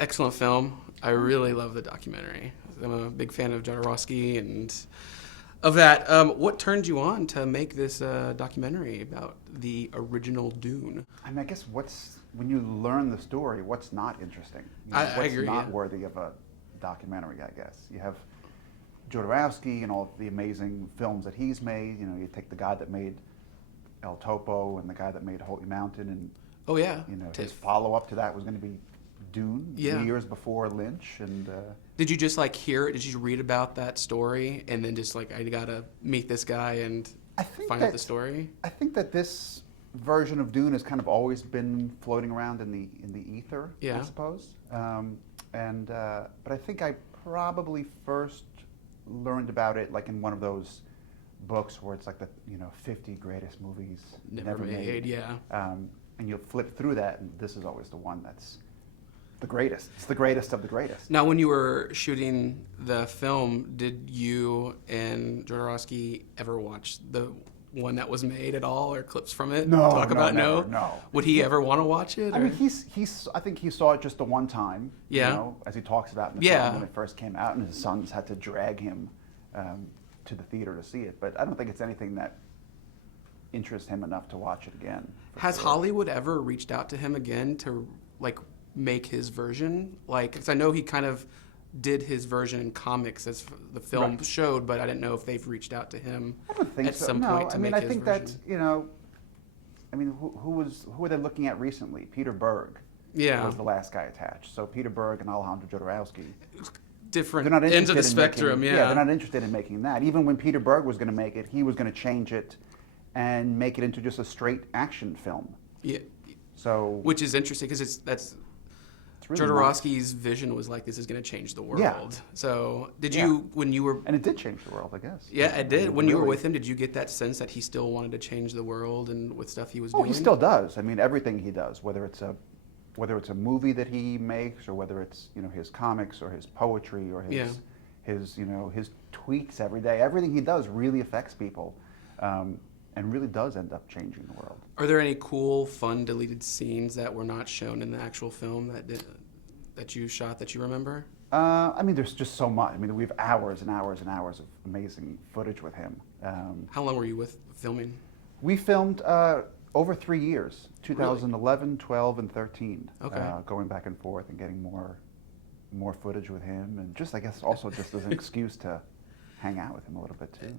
Excellent film. I really love the documentary. I'm a big fan of Jodorowsky and of that. What turned you on to make this documentary about the original Dune? I mean, I guess when you learn the story, what's not interesting? What's I agree, not yeah. worthy of a documentary, I guess. You have Jodorowsky and all the amazing films that he's made. You take the guy that made El Topo and the guy that made Holy Mountain, and Oh yeah. his follow-up to that was going to be Dune, Yeah. years before Lynch. And Did you just hear it? Did you read about that story and then just I gotta meet this guy and find out the story? I think that this version of Dune has kind of always been floating around in the ether, Yeah. I suppose. But I think I probably first learned about it in one of those books where it's the 50 greatest movies never made. Yeah. And you'll flip through that, and this is always the one that's the greatest. It's the greatest of the greatest. Now, when you were shooting the film, did you and Jodorowsky ever watch the one that was made at all, or clips from it? No, No. Would he ever want to watch it? I mean, I think he saw it just the one time. Yeah. As he talks about in the film when it first came out, and his sons had to drag him to the theater to see it. But I don't think it's anything that interests him enough to watch it again. Has Hollywood ever reached out to him again to make his version? 'Cause I know he kind of did hhis version in comics as the film showed, but I didn't know if they've reached out to him I don't think at so. some point to make I his think version. that who are they looking at recently? Peter Berg. Yeah. Was the last guy attached. So Peter Berg and Alejandro Jodorowsky. Different They're not interested ends of the in spectrum, making, they're not interested in making that. Even when Peter Berg was going to make it, he was going to change it and make it into just a straight action film. Yeah. So, Which is interesting because that's really Jodorowsky's vision was this is going to change the world. Yeah. So did you, when you were... And it did change the world, I guess. Yeah, it did. When you were with him, did you get that sense that he still wanted to change the world and with stuff he was doing? Oh, he still does. I mean, everything he does, whether it's a movie that he makes, or whether it's his comics or his poetry or his tweets every day, everything he does really affects people. And really does end up changing the world. Are there any cool, fun, deleted scenes that were not shown in the actual film that you shot that you remember? I mean, there's just so much. I mean, we have hours and hours and hours of amazing footage with him. How long were you filming? We filmed over 3 years, 2011, 12, and 13. Okay. Going back and forth and getting more footage with him, and just, I guess, also just as an excuse to hang out with him a little bit too.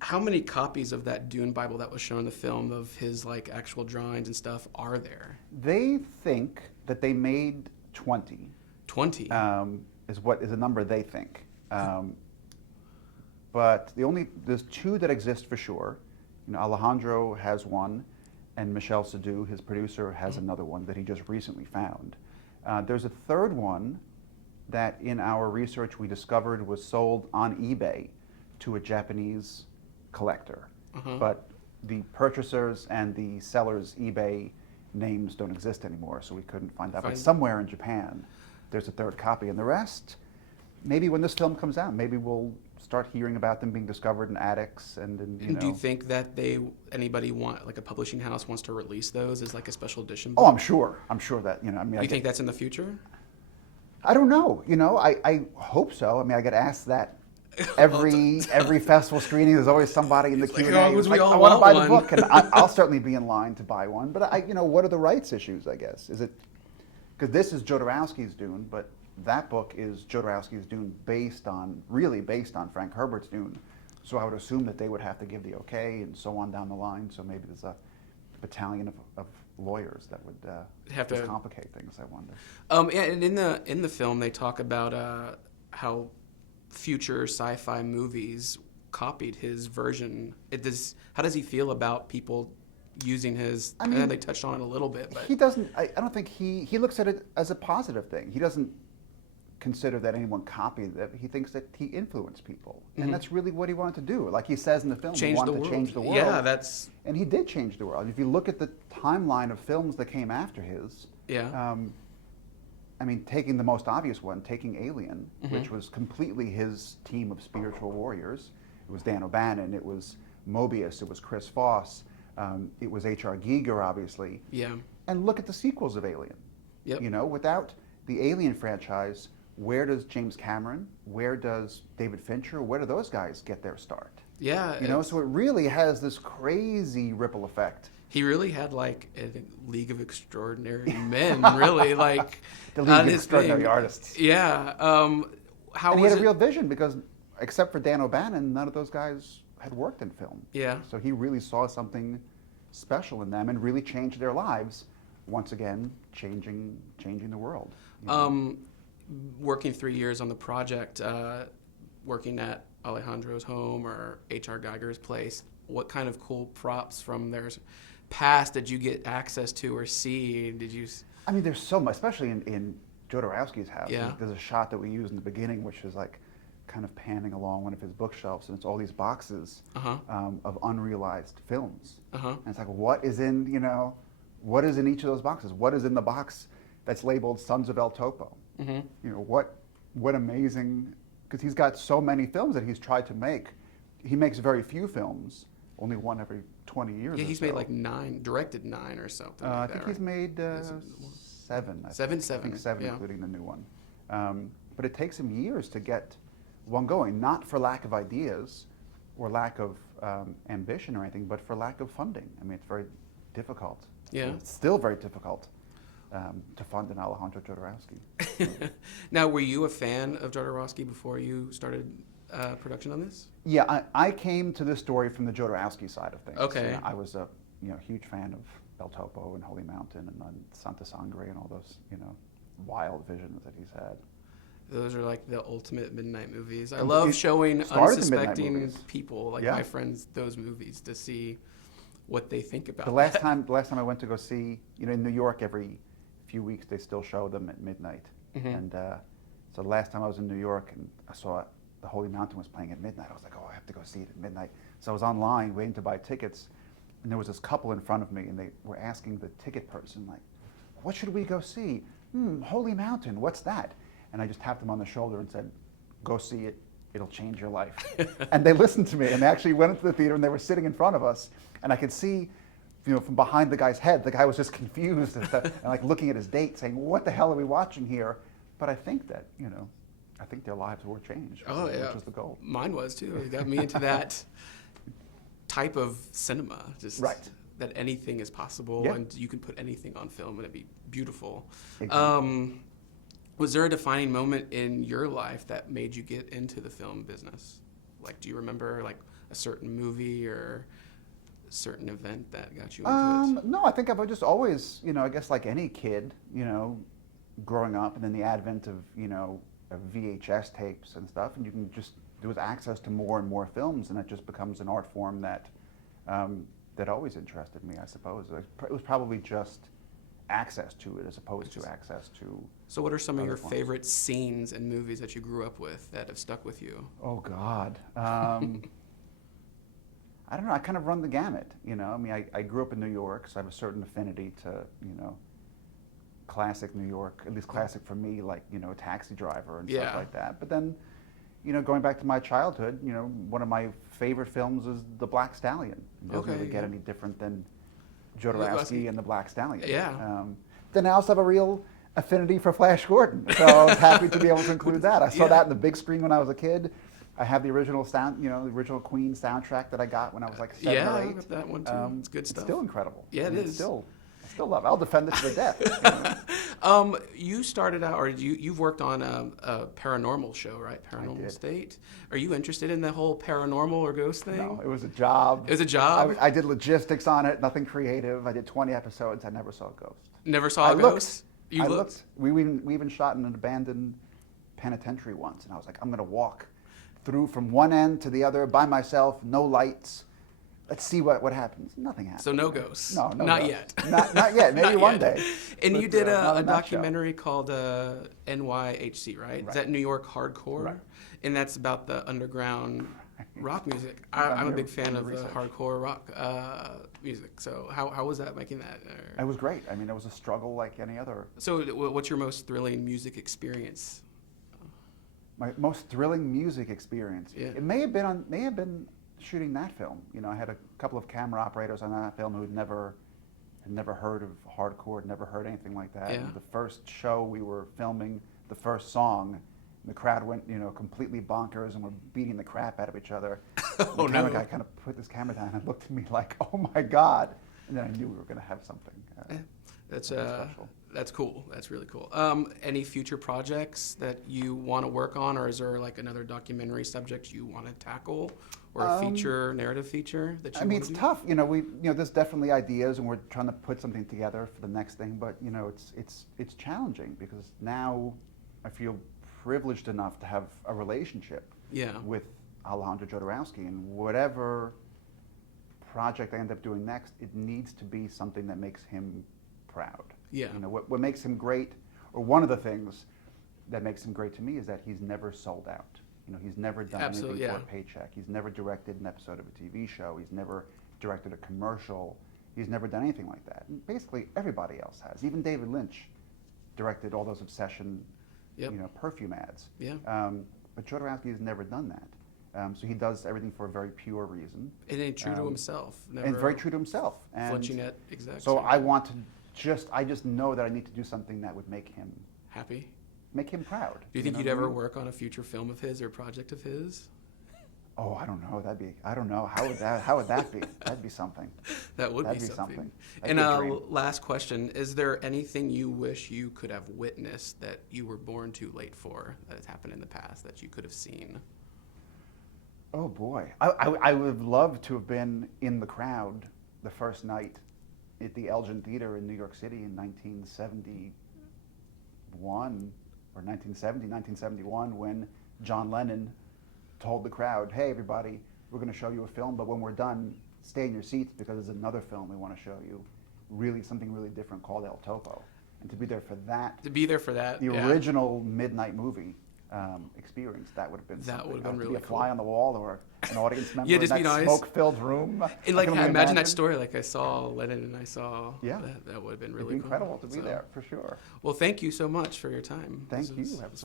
How many copies of that Dune Bible that was shown in the film of his actual drawings and stuff are there? They think that they made 20. 20 is a number they think. But there's 2 that exist for sure. Alejandro has one, and Michel Sardou, his producer, has another one that he just recently found. There's a third one that in our research we discovered was sold on eBay to a Japanese collector. But the purchasers and the sellers' eBay names don't exist anymore, so we couldn't find out. But somewhere in Japan, there's a third copy, and the rest, maybe when this film comes out, maybe we'll start hearing about them being discovered in attics and do you think that anybody a publishing house wants to release those as a special edition book? Oh, I'm sure that, I mean... You think that's in the future? I don't know, I hope so. I mean, I get asked that every festival screening. There's always somebody in the Q&A who's like, I want to buy the book, and I'll certainly be in line to buy one. But what are the rights issues, I guess? Is it, because this is Jodorowsky's Dune, but that book is Jodorowsky's Dune really based on Frank Herbert's Dune. So I would assume that they would have to give the okay and so on down the line. So maybe there's a battalion of lawyers that would have to complicate things, I wonder. And in the film, they talk about how future sci-fi movies copied his version. How does he feel about people using his? I mean, they touched on it a little bit, but he doesn't. I don't think he looks at it as a positive thing. He doesn't consider that anyone copied it. He thinks that he influenced people, and that's really what he wanted to do. Like he says in the film, he wanted to change the world. Yeah, and he did change the world. If you look at the timeline of films that came after his, I mean, taking the most obvious one, taking Alien, which was completely his team of spiritual warriors. It was Dan O'Bannon, it was Mobius, it was Chris Foss, it was H.R. Giger, obviously. Yeah. And look at the sequels of Alien. Yep. Without the Alien franchise, where does James Cameron, where does David Fincher, where do those guys get their start? Yeah. You know, so it really has this crazy ripple effect. He really had like a League of Extraordinary Men, really, like The League of Extraordinary Artists. Yeah. How And he was had a it? real vision because, except for Dan O'Bannon, none of those guys had worked in film. Yeah. So he really saw something special in them and really changed their lives. Once again, changing the world. You know? Working 3 years on the project, working at Alejandro's home or H.R. Geiger's place, what kind of cool props from their past did you get access to or see? Did you? I mean, there's so much, especially in Jodorowsky's house. Yeah. There's a shot that we use in the beginning, which is like kind of panning along one of his bookshelves, and it's all these boxes of unrealized films. And it's like, what is in each of those boxes? What is in the box that's labeled Sons of El Topo? You know, what amazing, because he's got so many films that he's tried to make. He makes very few films, only one every 20 years. Yeah, or he's so. made like 9, directed 9 or something. I like think that, he's made seven. I think 7, yeah. including the new one. But it takes him years to get one going, not for lack of ideas or lack of ambition or anything, but for lack of funding. I mean, it's very difficult. Yeah. It's still very difficult to fund an Alejandro Jodorowsky. Now, were you a fan of Jodorowsky before you started production on this? Yeah, I came to this story from the Jodorowsky side of things. Okay. You know, I was a huge fan of El Topo and Holy Mountain and Santa Sangre and all those wild visions that he's had. Those are like the ultimate midnight movies. I love showing started the midnight unsuspecting movies. people, like Yeah. my friends, those movies to see what they think about The last time I went to go see, in New York, every few weeks they still show them at midnight. And so the last time I was in New York and I saw the Holy Mountain was playing at midnight, I was like, oh, I have to go see it at midnight. So I was online waiting to buy tickets, and there was this couple in front of me, and they were asking the ticket person, like, what should we go see? Holy Mountain, what's that? And I just tapped them on the shoulder and said, go see it. It'll change your life. And they listened to me, and they actually went into the theater, and they were sitting in front of us, and I could see, from behind the guy's head, the guy was just confused and stuff, and like looking at his date, saying, what the hell are we watching here? But I think that, I think their lives were changed, Oh, yeah. which was the goal. Mine was too. It got me into that type of cinema, just Right. that anything is possible, Yeah. and you can put anything on film and it'd be beautiful. Exactly. Was there a defining moment in your life that made you get into the film business? Like, do you remember like a certain movie or a certain event that got you into it? No, I think I've just always, I guess like any kid, growing up, and then the advent of, of VHS tapes and stuff, and there was access to more and more films, and it just becomes an art form that that always interested me, I suppose. It was probably just access to it as opposed to access to. So what are some of your other forms. favorite scenes in movies that you grew up with that have stuck with you? Oh God. I don't know. I kind of run the gamut. I mean, I grew up in New York, so I have a certain affinity to, classic New York, at least classic for me, like, a Taxi Driver and stuff Yeah. like that. But then, going back to my childhood, one of my favorite films is The Black Stallion. It doesn't Okay, really get yeah. any different than Jodorowsky and The Black Stallion. Yeah. Then I also have a real affinity for Flash Gordon, so I was happy to be able to include that. I saw Yeah. that in the big screen when I was a kid. I have the original the original Queen soundtrack that I got when I was like 7 Yeah, or I 8. got that one too. It's good stuff. It's still incredible. Yeah, it I mean, is. I still love it. I'll defend it to the death. You started out, or you've worked on a paranormal show, right? Paranormal did. State. Are you interested in the whole paranormal or ghost thing? No, it was a job. It was a job? I did logistics on it, nothing creative. I did 20 episodes. I never saw a ghost. Never saw a I ghost? looked. I looked. We even shot in an abandoned penitentiary once, and I was like, I'm going to walk through from one end to the other by myself, no lights. Let's see what happens. Nothing happens. So no ghosts? No, Not ghosts. yet. Not yet. Maybe Not one yet. day. And But, you did not a in that show. documentary called NYHC, right? Is Right. that New York Hardcore? Right. And that's about the underground rock music. I'm a big fan of the research. hardcore rock music. So how was that making that? It was great. I mean, it was a struggle like any other. So what's your most thrilling music experience? My most thrilling music experience. Yeah. It may have been shooting that film. I had a couple of camera operators on that film who'd never had never heard of hardcore, had never heard anything like that. Yeah. And the first show we were filming, the first song, the crowd went, completely bonkers and were beating the crap out of each other. Oh, the camera no. guy kind of put this camera down and looked at me like, oh my God. And then I knew we were going to have something. That's special. that's cool. That's really cool. Any future projects that you want to work on, or is there like another documentary subject you want to tackle, or a narrative feature that you? I mean, want it's to do? tough. There's definitely ideas, and we're trying to put something together for the next thing. But it's challenging because now I feel privileged enough to have a relationship with Alejandro Jodorowsky, and whatever project I end up doing next, it needs to be something that makes him proud. Yeah. What makes him great, or one of the things that makes him great to me, is that he's never sold out. He's never done Absolutely, anything for a paycheck. He's never directed an episode of a TV show. He's never directed a commercial. He's never done anything like that. And basically, everybody else has. Even David Lynch directed all those Obsession, perfume ads. Yeah. But Jodorowsky has never done that. So he does everything for a very pure reason. And ain't true to himself. Never And very true to himself. And flinching at exact. so same. I want to I just know that I need to do something that would make him Happy. proud. Do you think know you'd what I ever mean? work on a future film of his or project of his? Oh, I don't know. I don't know. How would that be? That'd be something. That would That'd be be something. something. And That'd be a dream. last question: is there anything you wish you could have witnessed that you were born too late for, that has happened in the past that you could have seen? Oh boy, I would have loved to have been in the crowd the first night at the Elgin Theater in New York City in 1971 or 1971 when John Lennon told the crowd, "Hey everybody, we're going to show you a film, but when we're done, stay in your seats because there's another film we want to show you, something really different called El Topo." And to be there for that, the original midnight movie experience, that would have been something. That would have been To really be a fly cool. on the wall or an audience member Yeah, in just that be nice. smoke-filled room. And like, can I only imagine that imagine. story. Like I saw Lennon and I saw. Yeah. That would have been It'd really be incredible to be cool. there, for sure. Well, thank you so much for your time. Thank This you. was-